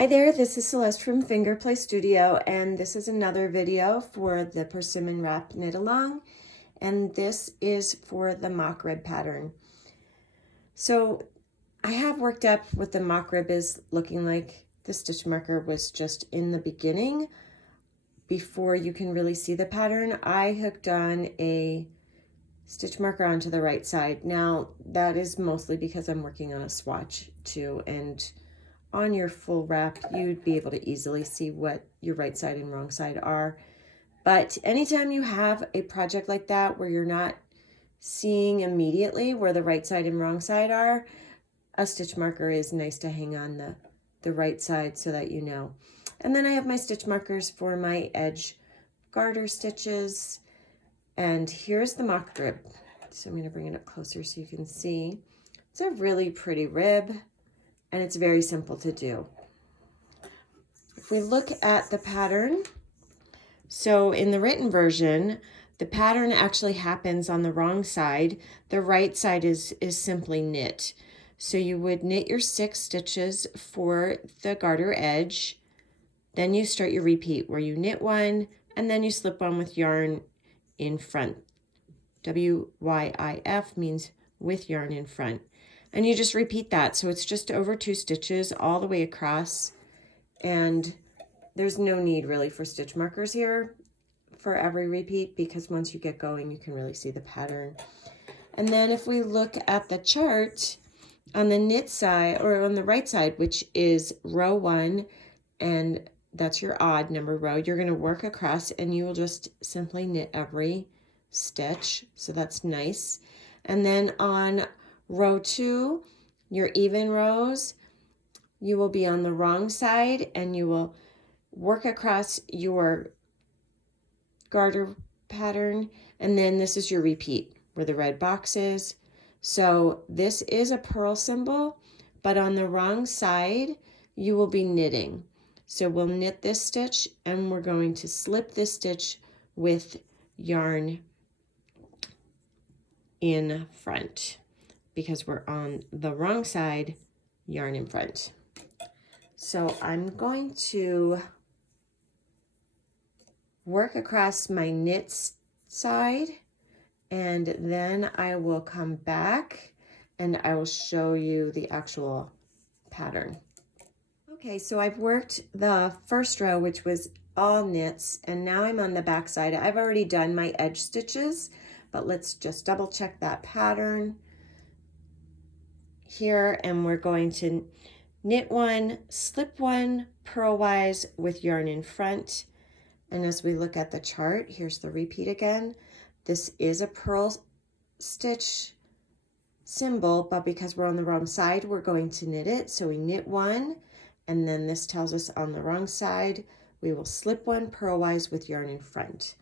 Hi there, this is Celeste from Finger Play Studio, and this is another video for the Persimmon Wrap Knit Along, and this is for the mock rib pattern. So I have worked up what the mock rib is looking like. The stitch marker was just in the beginning before you can really see the pattern. I hooked on a stitch marker onto the right side. Now that is mostly because I'm working on a swatch too, and on your full wrap, you'd be able to easily see what your right side and wrong side are. But anytime you have a project like that where you're not seeing immediately where the right side and wrong side are, a stitch marker is nice to hang on the right side so that you know. And then I have my stitch markers for my edge garter stitches. And here's the mock rib. So I'm going to bring it up closer so you can see. It's a really pretty rib, and it's very simple to do. If we look at the pattern, so in the written version, the pattern actually happens on the wrong side. The right side is simply knit. So you would knit your 6 stitches for the garter edge. Then you start your repeat where you knit 1 and then you slip on with yarn in front. WYIF means with yarn in front. And you just repeat that. So it's just over 2 stitches all the way across. And there's no need really for stitch markers here for every repeat, because once you get going, you can really see the pattern. And then if we look at the chart on the knit side, or on the right side, which is row 1, and that's your odd number row, you're going to work across and you will just simply knit every stitch. So that's nice. And then on row 2, your even rows, you will be on the wrong side and you will work across your garter pattern, and then this is your repeat where the red box is. So this is a purl symbol, but on the wrong side you will be knitting. So we'll knit this stitch and we're going to slip this stitch with yarn in front because we're on the wrong side, yarn in front. So I'm going to work across my knit side, and then I will come back and I will show you the actual pattern. Okay, so I've worked the first row, which was all knits, and now I'm on the back side. I've already done my edge stitches, but let's just double check that pattern here, and we're going to knit 1, slip 1 purlwise with yarn in front. And as we look at the chart, here's the repeat again. This is a purl stitch symbol, but because we're on the wrong side, we're going to knit it. So we knit 1, and then this tells us on the wrong side, we will slip 1 purlwise with yarn in front.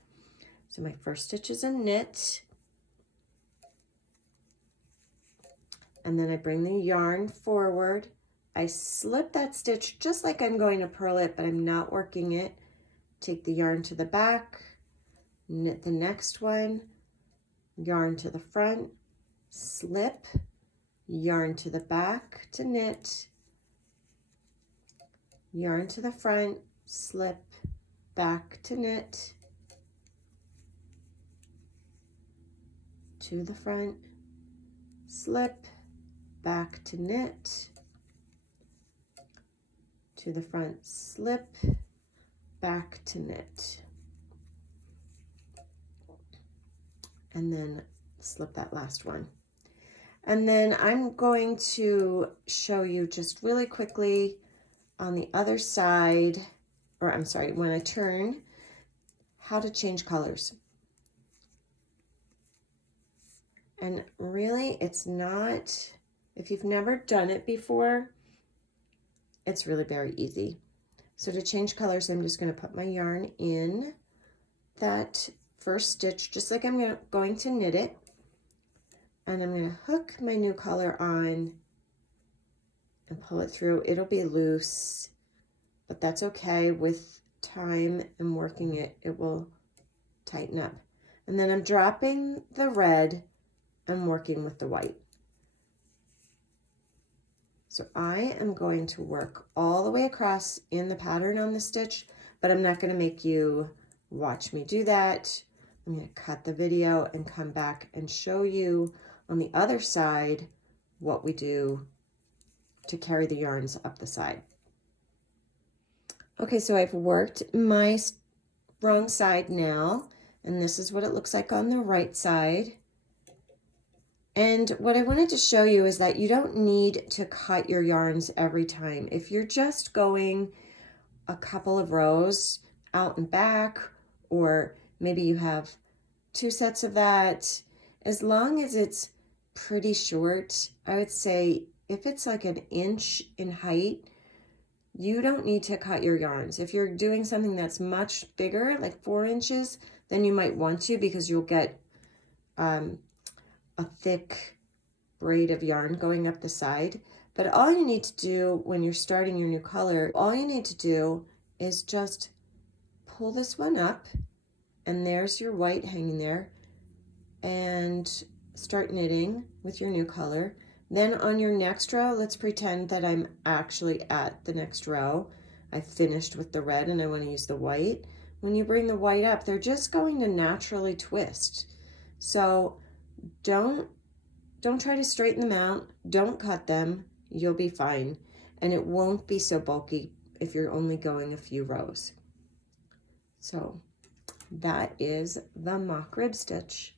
So my first stitch is a knit. And then I bring the yarn forward. I slip that stitch just like I'm going to purl it, but I'm not working it. Take the yarn to the back, knit the next one, yarn to the front, slip, yarn to the back to knit, yarn to the front, slip, back to knit, to the front, slip, back to knit, to the front, slip, back to knit, and then slip that last one. And then I'm going to show you just really quickly on the other side, or I'm sorry, when I turn, how to change colors. And really, it's not, if you've never done it before, it's really very easy. So to change colors, I'm just going to put my yarn in that first stitch, just like I'm going to knit it. And I'm going to hook my new color on and pull it through. It'll be loose, but that's okay. With time and working it, it will tighten up. And then I'm dropping the red and working with the white. So I am going to work all the way across in the pattern on the stitch, but I'm not going to make you watch me do that. I'm going to cut the video and come back and show you on the other side what we do to carry the yarns up the side. Okay, so I've worked my wrong side now, and this is what it looks like on the right side. And what I wanted to show you is that you don't need to cut your yarns every time. If you're just going a couple of rows out and back, or maybe you have 2 sets of that, as long as it's pretty short, I would say if it's like an inch in height, you don't need to cut your yarns. If you're doing something that's much bigger, like 4 inches, then you might want to, because you'll get a thick braid of yarn going up the side. But all you need to do when you're starting your new color, all you need to do is just pull this one up, and there's your white hanging there, and start knitting with your new color. Then on your next row, let's pretend that I'm actually at the next row. I finished with the red and I want to use the white. When you bring the white up, they're just going to naturally twist. So don't try to straighten them out. Don't cut them. You'll be fine. And it won't be so bulky if you're only going a few rows. So that is the mock rib stitch.